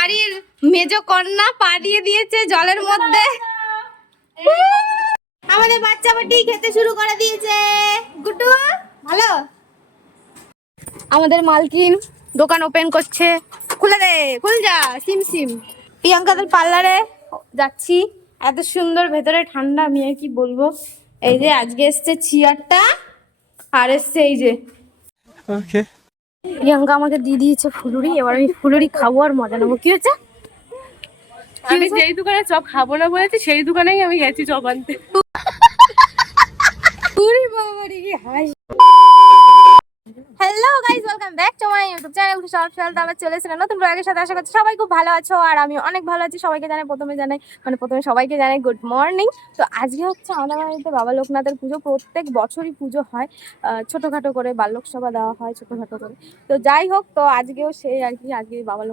বাড়ির মেজ কন্যা পা দিয়ে দিয়েছে জলের মধ্যে। আমাদের বাচ্চা বাটি খেতে শুরু করে দিয়েছে। গুটু ভালো। আমাদের মালকিন দোকান ওপেন করছে। খুলে দে, খুল যা সিম সিম। প্রিয়াঙ্কাদের পার্লারে যাচ্ছি। এত সুন্দর, ভেতরে ঠান্ডা, আমি আর কি বলবো। এই যে আজকে এসছে চেয়ারটা, আর এসছে এই যে প্রিয়াঙ্কা আমাকে দিয়ে দিয়েছে ফুলুরি। এবার আমি ফুলুরি খাবো আর মজা নেবো। কি হচ্ছে? আমি যেই দোকানে চপ খাবো না বলেছি সেই দোকানেই আমি গেছি চপ আনতে। Hello guys, welcome back to my YouTube channel short fail. তো আমরা চলে এসেছিলাম নতুন ব্লগের সাথে। আশা করছি সবাই খুব ভালো আছো, আর আমি অনেক ভালো আছি। সবাইকে জানাই প্রথমে সবাইকে জানাই গুড মর্নিং। তো আজকে হচ্ছে আমাদের বাড়িতে বাবা লোকনাথের পুজো। প্রত্যেক বছরই পুজো হয়, ছোটোখাটো করে বাল্যক সভা দেওয়া হয় ছোটোখাটো করে। তো যাই হোক, তো আজকেও সেই আর কি, আজকে বাবা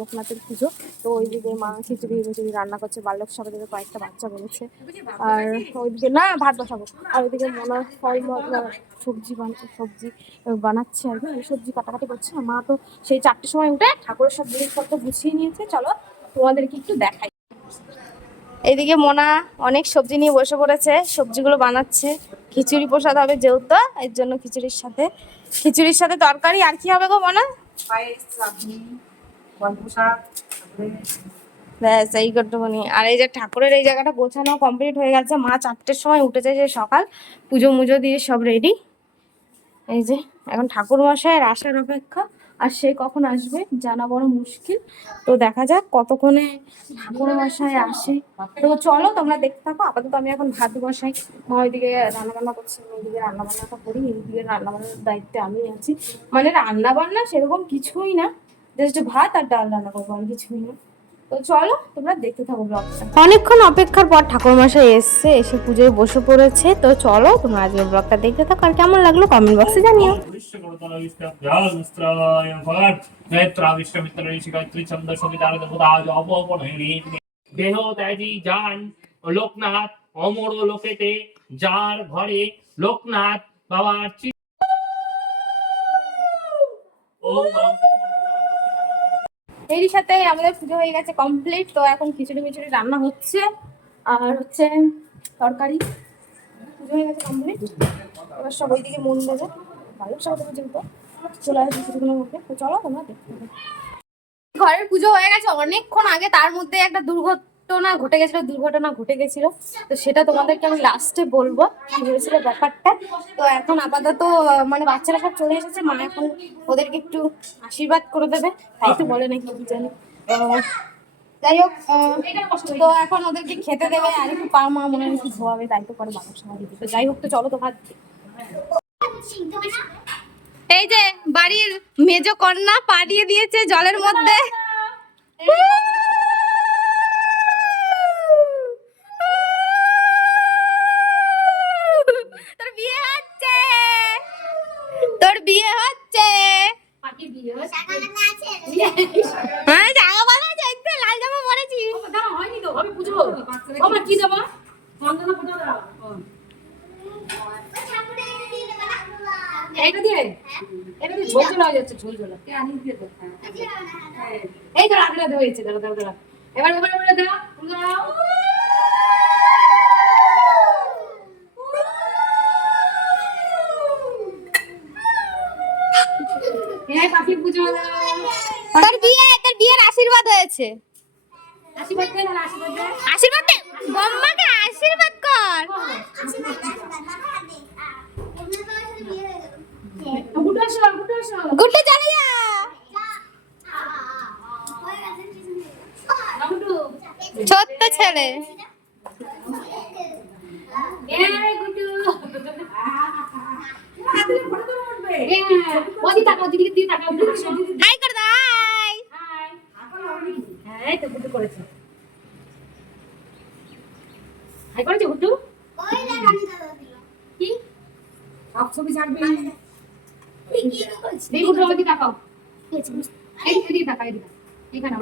লোকনাথের পুজো। তো ওইদিকে মা খিচুড়ি রান্না করছে, বাল্যক সভা থেকে কয়েকটা বাচ্চা বলেছে। আর ওইদিকে না ভাত বসাবো, আর ওইদিকে মনে হয় সবজি বানাচ্ছে আর কি, সবজি কাটাকাটি করছে। মা তো সেই 4টের সময় উঠে ঠাকুরের সব জিনিসপত্র গুছিয়ে নিয়েছে। চলো তোমাদেরকে একটু দেখাই। এইদিকে মোনা অনেক সবজি নিয়ে বসে পড়েছে, সবজিগুলো বানাচ্ছে। খিচুড়ি প্রসাদ হবে যেহেতু, এর জন্য খিচুড়ির সাথে তরকারি। আর কি হবে গো মোনা? ব্যাস এই করতেনি। আর এই যে ঠাকুরের এই জায়গাটা গোছানো কমপ্লিট হয়ে গেছে। মা 4টের সময় উঠেছে, যে সকাল পুজো মুজো দিয়ে সব রেডি। এই যে এখন ঠাকুর মশাইয়ের আসার অপেক্ষা, আর সে কখন আসবে জানা বড় মুশকিল। তো দেখা যাক কতক্ষণে ঠাকুর মশাই আসে। তো চলো তোমরা দেখতে থাকো। আপাতত আমি এখন ভাত বসাই। মা ওইদিকে রান্নাবান্না করছে, আমি ওইদিকে রান্নাবান্নাটা করি। এইদিকে রান্নাবান্নার দায়িত্বে আমি আছি। মানে রান্নাবান্না সেরকম কিছুই না, জাস্ট ভাত আর ডাল রান্না করবো, আর কিছুই না। তো চলো তোমরা দেখতে থাকো ব্লগটা। অনেকক্ষণ অপেক্ষার পর ঠাকুরমশাই এসে পুজোয় বসে পড়েছে। তো চলো তোমরা আজকের ব্লগটা দেখতে থাকো, আর কেমন লাগলো কমেন্ট বক্সে জানিও। দেহ ত্যাজি যান লোকনাথ অমর লোকেতে, যার ঘরে লোকনাথ বাবার এরই সাথে আমাদের পুজো হয়ে গেছে কমপ্লিট। তো এখন খিচুড়ি মিচুড়ি রান্না হচ্ছে, আর হচ্ছে তরকারি। পুজো হয়ে গেছে কমপ্লিট। এবার সব ওইদিকে মন দেবে, ভালো সব যেহেতু চলে আসবে কিছুক্ষণের মধ্যে। তো চলো তোমরা দেখতে পাবে। ঘরের পুজো হয়ে গেছে অনেকক্ষণ আগে, তার মধ্যে একটা দুর্ঘটনা ঘটে গেছিল। তো সেটা তোমাদেরকে আমি লাস্টে বলবো কি হয়েছিল ব্যাপারটা। তো এখন আপাতত মানে বাচ্চারা সব চলে এসেছে। মা এখন ওদেরকে একটু আশীর্বাদ করে দেবে, তাই তো বলে নাকি কি জানি। যাই হোক, তো এখন ওদেরকে খেতে দেবে, আর একটু পা মা মনে হয় একটু ধোয়াবে, তাই তো করে বাবার সময় দিতে। তো যাই হোক, তো চলো তোমরা। এই যে বাড়ির মেজ কন্যা পা দিয়ে দিয়েছে জলের মধ্যে। তোর বিয়ে হচ্ছে, তোর বিয়ে হচ্ছে। হ্যাঁ জামা ভালো আছে, একটু লাল জামা পরেছি। কি দেবো? এইটা দিয়ে ঝোল ঝোলা হয়ে যাচ্ছে, ঝোল ঝোলা এই তো রাতে রাতে হয়েছে। দাঁড়া এবার দাও। পাখির পুজো তোর বিয়ের আশীর্বাদ হয়েছে। আশীর্বাদ দে। আশীর্বাদ দে, বম্মাকে আশীর্বাদ কর। গুড্ডু চলে যা। ছোট্ট ছেলে। হাই কর দাই। হাই করেছে গুড্ডু। কি সব ছবি ছাড়বি? এই গুড্ডু আমাকে তাকাও। এদিকে তাকা, এখানে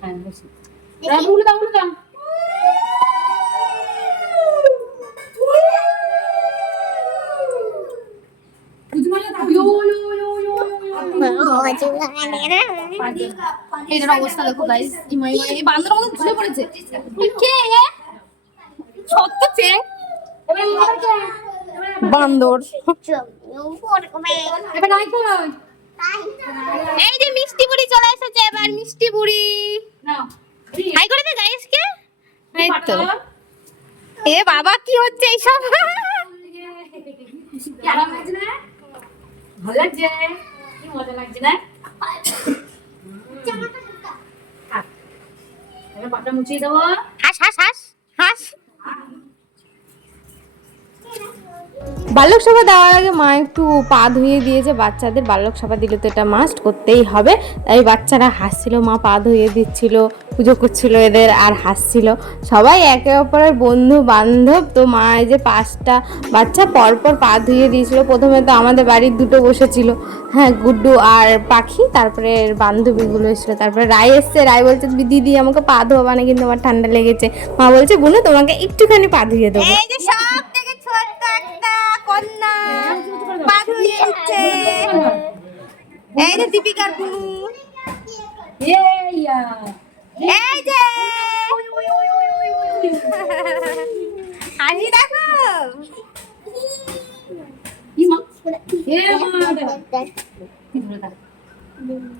হ্যাঁ বসি। উল্টো দাও। এটার অবস্থা দেখো গাইস, এই বান্দর মতো ঝুলে পড়েছে। কে সত্য চে বান্দর। এবার নাই তো এই যে মিষ্টি বুড়ি চলে এসেছে, এবার মিষ্টি বুড়ি হাই করে দে গাইস কে। এই তো এ বাবা কি হচ্ছে এইসব? ভালো লাগছে, কি মজা লাগছে না? এবার পাটা মুছিয়ে দেবো। হাস হাস হাস হাস। বাল্যক সভা দেওয়ার আগে মা একটু পা ধুয়ে দিয়েছে বাচ্চাদের। বাল্যক সভা দিলে তো এটা মাস্ট করতেই হবে, তাই বাচ্চারা হাসছিল, মা পা ধুয়ে দিচ্ছিল, পুজো করছিল এদের আর হাসছিল। সবাই একে অপরের বন্ধু বান্ধব। তো মা এই যে 5টা বাচ্চা পরপর পা ধুয়ে দিয়েছিল। প্রথমে তো আমাদের বাড়ির 2টো বসেছিল, হ্যাঁ গুড্ডু আর পাখি, তারপরে এর বান্ধবীগুলো এসেছিলো, তারপরে রায় এসছে। রায় বলছে দিদি আমাকে পা ধোয়া, মানে কিন্তু আমার ঠান্ডা লেগেছে। মা বলছে বুনু তোমাকে একটুখানি পা ধুয়ে দেবো। এই যে সব থেকে ছোট্ট একটা কন্যা পা ধুয়ে দিচ্ছে। এই যে দীপিকার বুনু, এই যে হাসি দেখো।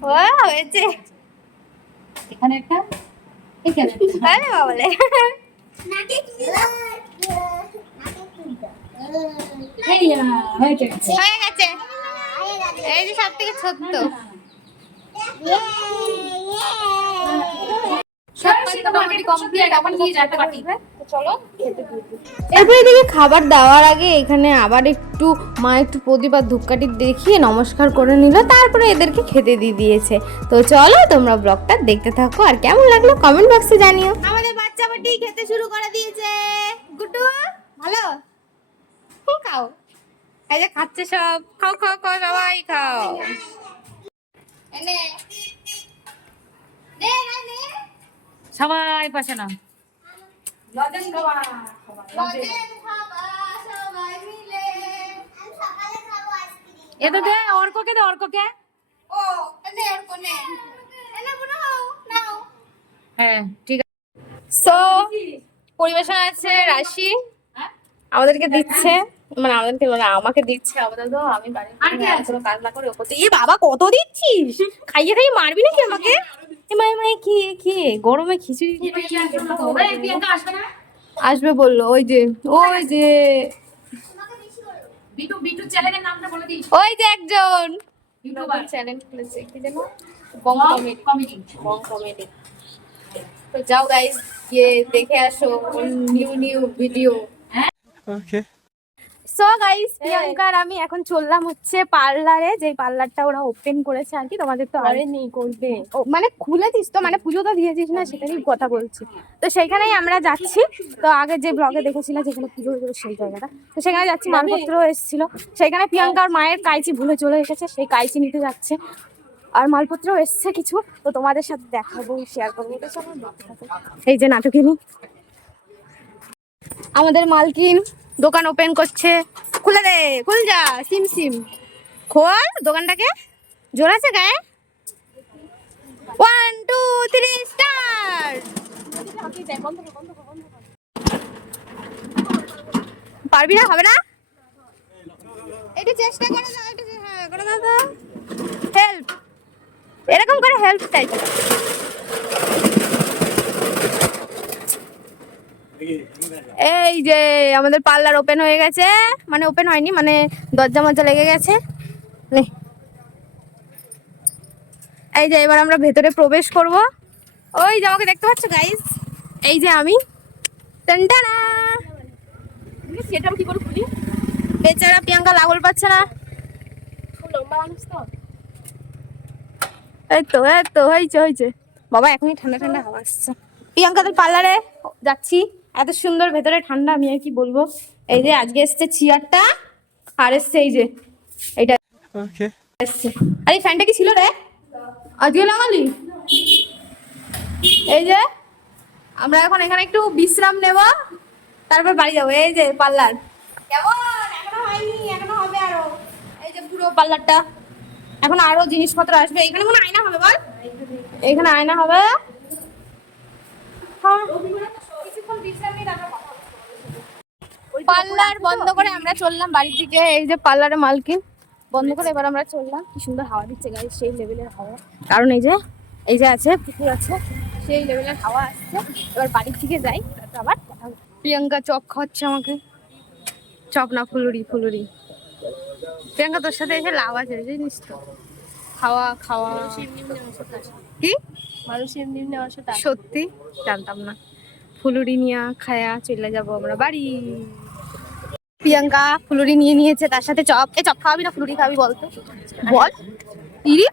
ও হয়েছে এখানে একটা, এখানে আরে বাবলে হয়ে গেছে। হয়ে গেছে। এই যে সব থেকে ছোট্ট এরপর এদিকে খাবার দেওয়ার আগে এখানে আবার একটু মা একটু প্রদীপ আর ধূপকাঠি দেখিয়ে নমস্কার করে নিল, তারপরে এদেরকে খেতে দিয়ে দিয়েছে। তো চলো তোমরা ব্লগটা দেখতে থাকো, আর কেমন লাগলো কমেন্ট বক্সে জানিও। আমাদের বাচ্চা বাটি খেতে শুরু করে দিয়েছে। গুড্ডু ভালো খাও, এই যে খাচ্ছে সব, খাও খাও খাও সবাই খাও। এনে নে নে সবাই পাশে না লজেন খাওয়া, লজেন খাওয়া সবাই মিলে। আমি সকালে খাবো আইসক্রিম। এ তো দে অর্ককে, দে অর্ককে। ও এনে অর্ক নে, এনে বুনো নাও। হ্যাঁ ঠিক আছে। সো পরিবেশন আছে রাশি, আমাদেরকে দিচ্ছে, মানে আমাদেরকে মানে আমাকে দিচ্ছে আপাতত। আমি বাড়ি কোনো কাজ না করে ওপর থেকে। এ বাবা কত দিচ্ছিস, খাইয়ে খাইয়ে মারবি নাকি আমাকে? এ মাই মাই কি কি গরমে খিচুড়ি আসবে বললো। ওই যে বিটু, বিটু চ্যানেলের নামটা বলে দিস। ওই যে একজন ইউটিউবার চ্যানেল খুলেছে, কি যেন বং কমেডি। কমেডি। তো যাও গাইস গিয়ে দেখে আসো new video. Okay. So guys Priyanka আর আমি এখন চললাম হচ্ছে পার্লারে, যে পার্লারটা ওরা ওপেন করেছে আর কি। তোমাদের তো আরে নেই করবে, ও মানে খুলেছিস তো, মানে পুজো তো দিয়েছিস না, সেটারই কথা বলছি। তো সেইখানেই আমরা যাচ্ছি। তো আগে যে ব্লগে দেখেছিলাম যেখানে পুজো হয়েছিল সেই জায়গাটা, তো সেখানে যাচ্ছি। মালপত্র এসেছিল সেখানে, প্রিয়াঙ্কা আর মায়ের কাইচি ভুলে চলে এসেছে, সেই কাইচি নিতে যাচ্ছে। আর মালপত্র এসছে কিছু, তো তোমাদের সাথে দেখাবো, শেয়ার করবো। তো চলো দেখতে থাকো। এই যে নাটকিনী আমাদের মালকিন দোকান ওপেন করছে। খুলে দে, খুল যা, সিম সিম খোল দোকানটাকে। জোর আছে গায়ে। 1 2 3 স্টার্ট। পারবি না, হবে না, একটু চেষ্টা করে দাও, একটু হ্যাঁ করে দাও তো, হেল্প এরকম করে হেল্প চাইছো। এই যে আমাদের পার্লার ওপেন হয়ে গেছে, মানে ওপেন হয়নি, মানে দরজা মজা লেগে গেছে। নে। এই যে এবার আমরা ভেতরে প্রবেশ করব। ওই যে আমাকে দেখতে পাচ্ছ গাইস, এই যে আমি টানটানা। সেটা কি করে খুলি? বেচারা প্রিয়াঙ্কা লাগল পাচ্ছে না। লম্বা মানুষ তো। এই তো হয়েছে বাবা, এখনই ঠান্ডা ঠান্ডা হাওয়া আসছে। প্রিয়াঙ্কাদের পার্লারে যাচ্ছি, এত সুন্দর ভেতরে ঠান্ডা, আমি আর কি বলবো। এই যে আজকে এসছে চেয়ারটা, আর এসছে এই যে এইটা Okay. এসছে। আর এই ফ্যানটা কি ছিল রে আজকে লাগালি? এই যে আমরা এখন এখানে একটু বিশ্রাম নেব, তারপর বাড়ি যাবো। এই যে পার্লার কেমন, এখনো হয়নি, এখনো হবে আরো। এই যে পুরো পার্লারটা এখন আরো জিনিসপত্র আসবে। এখানে কোনো আয়না হবে বল? এখানে আয়না হবে। হ্যাঁ। পার্লার বন্ধ করে আমরা চললাম বাড়ির দিকে। এই যে পার্লারের মালকিন বন্ধ করে এবার আমরা চললাম। কি সুন্দর হাওয়া দিচ্ছে গাড়ি, সেই লেভেলের হাওয়া। কারণ এই যে আছে পুকুর আছে, সেই লেভেলের হাওয়া আসছে। এবার বাড়ির দিকে যাই, তারপর আবার কথা হবে। প্রিয়াঙ্কা চপ খাওয়াচ্ছে আমাকে। চপ না, ফুলুরি ফুলুরি। প্রিয়াঙ্কা তোর সাথে এসে লাভ আছে জানিস তো। খাওয়া খাওয়া কি মানুষের এমনি এমনি আমার সাথে সত্যি জানতাম না। ফুলুরি নিয়ে খায়া চলে যাবো আমরা বাড়ি। প্রিয়াঙ্কা ফুলুরি নিয়ে নিয়েছে, তার সাথে চপ। চপ খাওয়াবি না ফুলুরি খাবি বলতো? বল ইরি,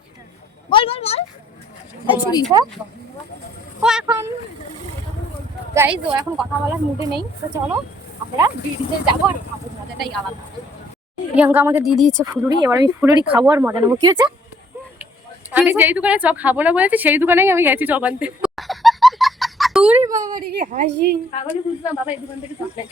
বল বল বল। ও এখন গাইজ, ও এখন কথা বলার মুডে নেই। তো চলো আমরা বিড়িতে যাবো আর খাবো, মজাটাই আলাদা। প্রিয়াঙ্কা আমাকে দিয়ে দিয়েছে ফুলুরি, এবার আমি ফুলুরি খাবো আর মজা নেবো। কি হচ্ছে? আমি যেই দোকানে চপ খাবো না বলেছি সেই দোকানেই আমি গেছি চপ আনতে। ফুলুরি বাবা রে, কি হাসি। তারপরে বুঝলাম বাবা এই দোকান থেকে চপ নেয়।